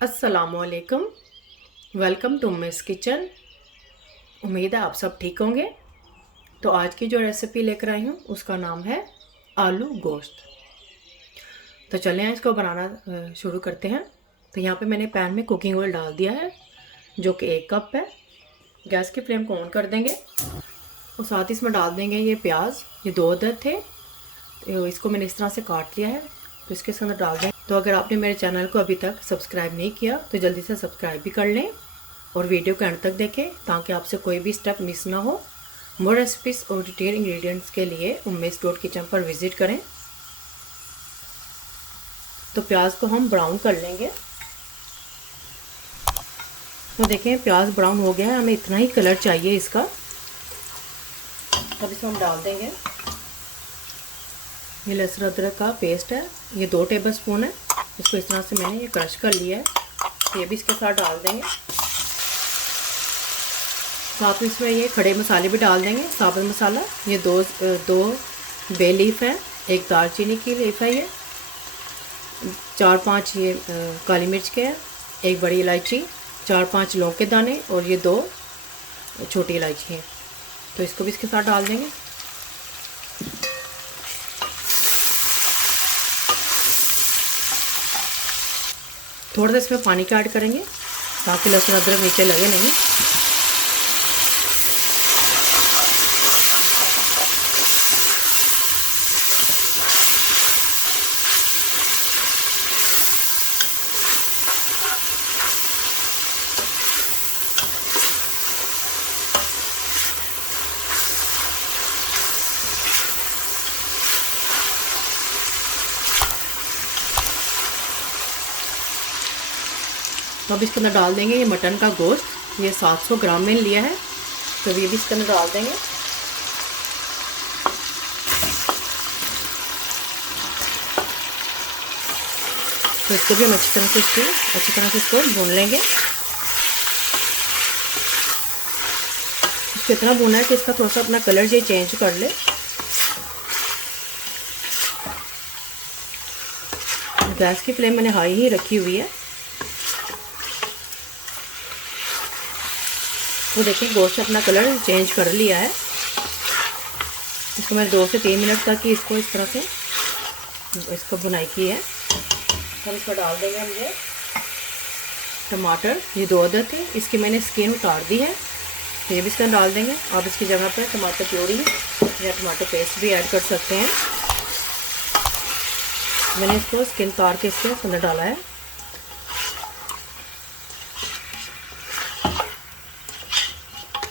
अस्सलामुअलैकुम। Welcome to miss kitchen. उम्मीद है आप सब ठीक होंगे। तो आज की जो रेसिपी लेकर आई हूँ उसका नाम है आलू गोश्त। तो चलें इसको बनाना शुरू करते हैं। तो यहाँ पे मैंने पैन में कुकिंग ऑयल डाल दिया है जो कि 1 कप है। गैस की फ्लेम को ऑन कर देंगे और साथ ही इसमें डाल देंगे ये प्याज। ये 2 अदद थे, तो इसको मैंने इस तरह से काट लिया है। तो इसके अंदर डाल दें। तो अगर आपने मेरे चैनल को अभी तक सब्सक्राइब नहीं किया तो जल्दी से सब्सक्राइब भी कर लें और वीडियो को एंड तक देखें ताकि आपसे कोई भी स्टेप मिस ना हो। मोर रेसिपीज़ और डिटेल इंग्रेडिएंट्स के लिए उम्मेश डॉट किचन पर विजिट करें। तो प्याज को हम ब्राउन कर लेंगे। तो देखें प्याज ब्राउन हो गया है, हमें इतना ही कलर चाहिए इसका। अब इसमें हम डाल देंगे ये लहसुन अदरक का पेस्ट है, ये 2 टेबल स्पून है। इसको इस तरह से मैंने ये क्रश कर लिया है, तो ये भी इसके साथ डाल देंगे। साथ में इसमें ये खड़े मसाले भी डाल देंगे। साबुत मसाला ये दो बे लीफ है, 1 दालचीनी की लीफ है, ये 4-5 ये काली मिर्च के है, 1 बड़ी इलायची, 4-5 लौंग के दाने और ये 2 छोटी इलायची है। तो इसको भी इसके साथ डाल देंगे। थोड़ा सा इसमें पानी का ऐड करेंगे ताकि लहसुन अदरक नीचे लगे नहीं। तो अब इसके अंदर डाल देंगे ये मटन का गोश्त। ये 700 ग्राम में लिया है, तो ये भी इसके अंदर डाल देंगे। तो इसको भी हम अच्छी तरह से इसको भून लेंगे। इसको इतना भूना है कि इसका थोड़ा सा अपना कलर ये चेंज कर ले। गैस की फ्लेम मैंने हाई ही रखी हुई है। वो देखिए गोश्त अपना कलर चेंज कर लिया है। इसको मैंने 2 से 3 मिनट तक ही इसको इस तरह से इसको बुनाई की है। हम इसमें डाल देंगे हम ये टमाटर, ये 2 अदद थे, इसकी मैंने स्किन उतार दी है, तो ये भी इसका डाल देंगे। आप इसकी जगह पर टमाटर प्यूरी या टमाटर पेस्ट भी ऐड कर सकते हैं। मैंने इसको स्किन उतार के इसके अंदर डाला है।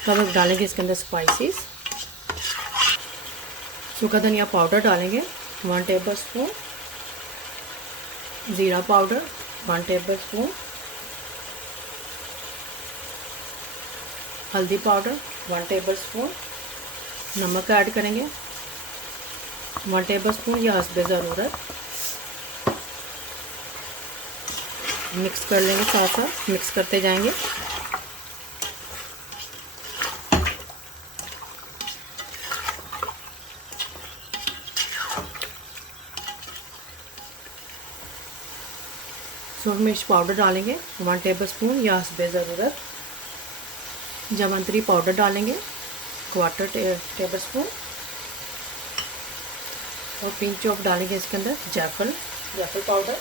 तब अब डालेंगे इसके अंदर स्पाइसेस। सूखा धनिया पाउडर डालेंगे 1 टेबल स्पून, ज़ीरा पाउडर 1 टेबल स्पून, हल्दी पाउडर 1 टेबल स्पून, नमक ऐड करेंगे 1 टेबल स्पून या हस्बे ज़रूरत। मिक्स कर लेंगे, साथ साथ मिक्स करते जाएंगे। सूरज मिर्च पाउडर डालेंगे 1 टेबल स्पून या हस्बे ज़रूरत। जावित्री पाउडर डालेंगे 1/4 टेबल स्पून और पिंच ऑफ डालेंगे इसके अंदर जायफल पाउडर।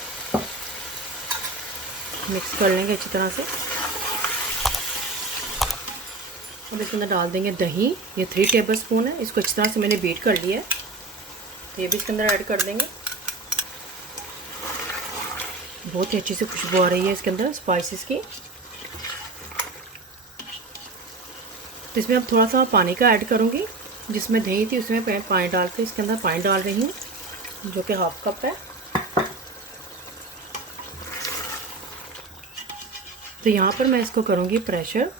मिक्स कर लेंगे अच्छी तरह से। और इसके अंदर डाल देंगे दही, ये 3 टेबल स्पून है, इसको अच्छी तरह से मैंने बीट कर लिया है, तो ये भी इसके अंदर ऐड कर देंगे। बहुत ही अच्छी से खुशबू आ रही है इसके अंदर स्पाइसेस की। तो इसमें अब थोड़ा सा पानी का ऐड करूँगी। जिसमें दही थी उसमें पानी डाल के इसके अंदर पानी डाल रही हूँ जो कि 1/2 कप है। तो यहाँ पर मैं इसको करूँगी प्रेशर।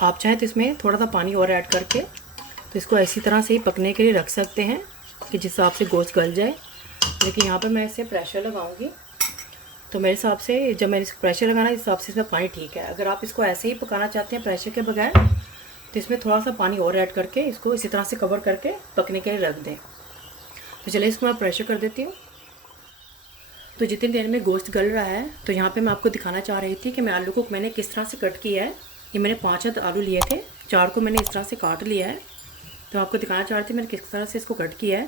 आप चाहें तो इसमें थोड़ा सा पानी और ऐड करके तो इसको ऐसी तरह से ही पकने के लिए रख सकते हैं कि जिस हिसाब से गोश्त गल जाए। लेकिन यहाँ पर मैं इसे प्रेशर लगाऊंगी, तो मेरे हिसाब से जब मैंने इसको प्रेशर लगाना इस हिसाब से इसमें पानी ठीक है। अगर आप इसको ऐसे ही पकाना चाहते हैं प्रेशर के बगैर तो इसमें थोड़ा सा पानी और ऐड करके इसको इसी तरह से कवर करके पकने के लिए रख दें। तो चलिए इसको मैं प्रेशर कर देती हूँ। तो जितनी देर में गोश्त गल रहा है, तो यहाँ पे मैं आपको दिखाना चाह रही थी कि मैं आलू को मैंने किस तरह से कट किया है। ये मैंने 5 आलू लिए थे, 4 को मैंने इस तरह से काट लिया है। तो आपको दिखाना चाह रही थी मैंने किस तरह से इसको कट किया है।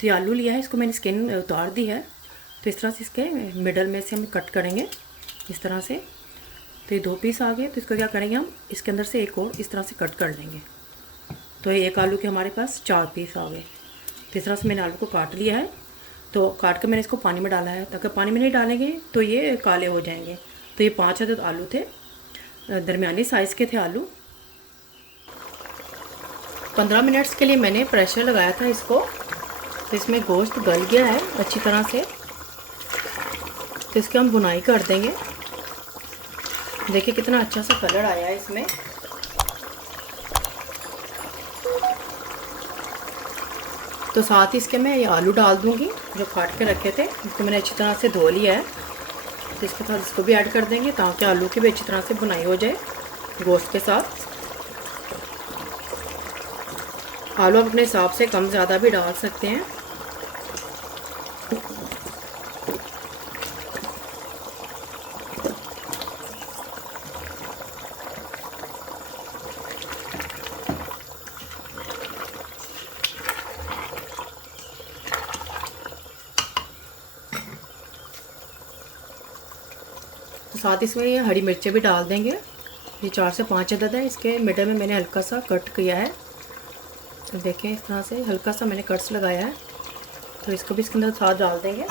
तो ये आलू लिया है, इसको मैंने स्किन उतार दी है। तो इस तरह से इसके मिडल में से हम कट करेंगे इस तरह से। तो ये 2 पीस आ गए। तो इसको क्या करेंगे, हम इसके अंदर से एक और इस तरह से कट कर लेंगे। तो ये एक आलू के हमारे पास 4 पीस आ गए। तो इस तरह से मैंने आलू को काट लिया है। तो काट कर मैंने इसको पानी में डाला है, ताकि पानी में नहीं डालेंगे तो ये काले हो जाएंगे। तो ये 5 अदद आलू थे, दरमियानी साइज़ के थे आलू। 15 मिनट्स के लिए मैंने प्रेशर लगाया था इसको। तो इसमें गोश्त गल गया है अच्छी तरह से। तो इसकी हम भुनाई कर देंगे। देखिए कितना अच्छा सा कलर आया है इसमें। तो साथ ही इसके मैं ये आलू डाल दूंगी जो काट के रखे थे। इसको मैंने अच्छी तरह से धो लिया है। तो इसके साथ इसको भी ऐड कर देंगे, ताकि आलू की भी अच्छी तरह से भुनाई हो जाए गोश्त के साथ। आलू आप अपने हिसाब से कम ज़्यादा भी डाल सकते हैं। तो साथ इसमें ये हरी मिर्चें भी डाल देंगे। ये 4 से 5 अदद है। इसके मिडल में मैंने हल्का सा कट किया है। तो देखें इस तरह से हल्का सा मैंने कट्स लगाया है। तो इसको भी इसके अंदर साथ डाल देंगे।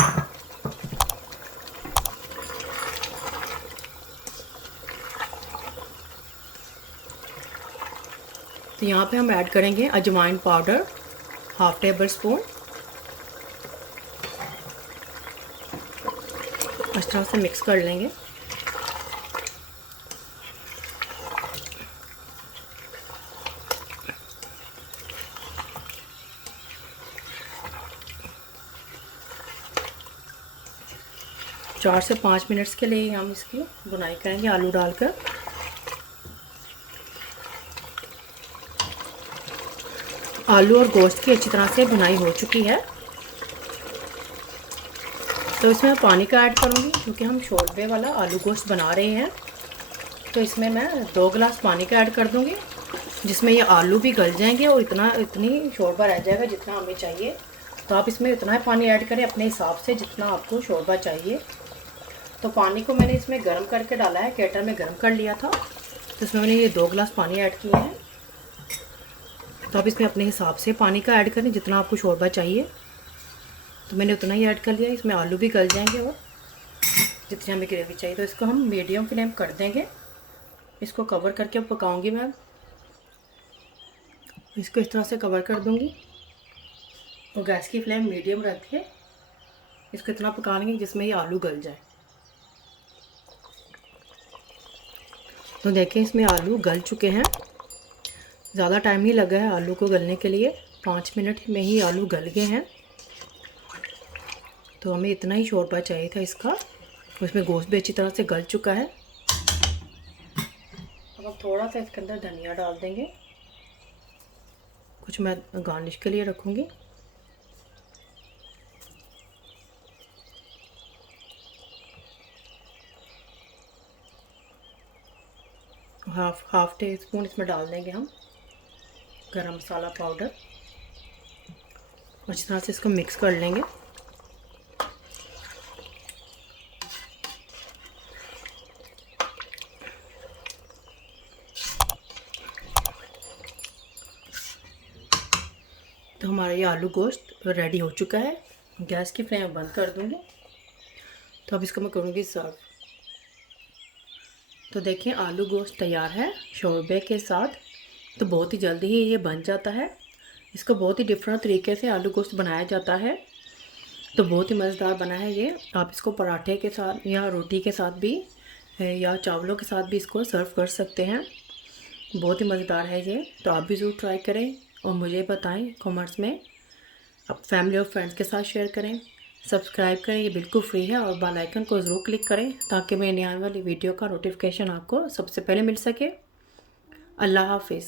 तो यहाँ पे हम ऐड करेंगे अजवाइन पाउडर 1/2 टेबल स्पून। इस तरह से मिक्स कर लेंगे। चार से 5 मिनट्स के लिए हम इसकी बुनाई करेंगे आलू डालकर। आलू और गोश्त की अच्छी तरह से बुनाई हो चुकी है। तो इसमें मैं पानी का ऐड करूँगी, क्योंकि हम शोरबे वाला आलू गोश्त बना रहे हैं। तो इसमें मैं 2 गिलास पानी का ऐड कर दूँगी, जिसमें ये आलू भी गल जाएंगे और इतनी शोरबा रह जाएगा जितना हमें चाहिए। तो आप इसमें उतना ही पानी ऐड करें अपने हिसाब से, जितना आपको शोरबा चाहिए। तो पानी को मैंने इसमें गर्म करके डाला है, केटल में गर्म कर लिया था। तो इसमें मैंने ये 2 गिलास पानी ऐड किया है। तो आप इसमें अपने हिसाब से पानी का ऐड करें, जितना आपको शोरबा चाहिए। तो मैंने उतना ही ऐड कर लिया। इसमें आलू भी गल जाएंगे और जितनी हमें ग्रेवी चाहिए। तो इसको हम मीडियम फ्लेम कर देंगे। इसको कवर करके पकाऊंगी मैं। इसको इस तरह से कवर कर दूंगी और गैस की फ्लेम मीडियम रख के इसको इतना पका लेंगे जिसमें ये आलू गल जाए। तो देखें इसमें आलू गल चुके हैं। ज़्यादा टाइम नहीं लगा है आलू को गलने के लिए, 5 मिनट में ही आलू गल गए हैं। तो हमें इतना ही शोरबा चाहिए था इसका। उसमें गोश्त भी अच्छी तरह से गल चुका है। अब हम थोड़ा सा इसके अंदर धनिया डाल देंगे, कुछ मैं गार्निश के लिए रखूँगी। हाफ टी स्पून इसमें डाल देंगे हम गरम मसाला पाउडर। अच्छी तरह से इसको मिक्स कर लेंगे। तो हमारा ये आलू गोश्त रेडी हो चुका है। गैस की फ्लेम बंद कर दूँगी। तो अब इसको मैं करूँगी सर्व। तो देखिए आलू गोश्त तैयार है शोरबे के साथ। तो बहुत ही जल्दी ही ये बन जाता है। इसको बहुत ही डिफरेंट तरीके से आलू गोश्त बनाया जाता है। तो बहुत ही मज़ेदार बना है ये। आप इसको पराठे के साथ या रोटी के साथ भी या चावलों के साथ भी इसको सर्व कर सकते हैं। बहुत ही मज़ेदार है ये। तो आप भी ज़रूर ट्राई करें और मुझे बताएं कमेंट्स में। आप फैमिली और फ्रेंड्स के साथ शेयर करें। सब्सक्राइब करें, ये बिल्कुल फ्री है। और बेल आइकन को ज़रूर क्लिक करें, ताकि मेरी आने वाली वीडियो का नोटिफिकेशन आपको सबसे पहले मिल सके। अल्लाह हाफिज़।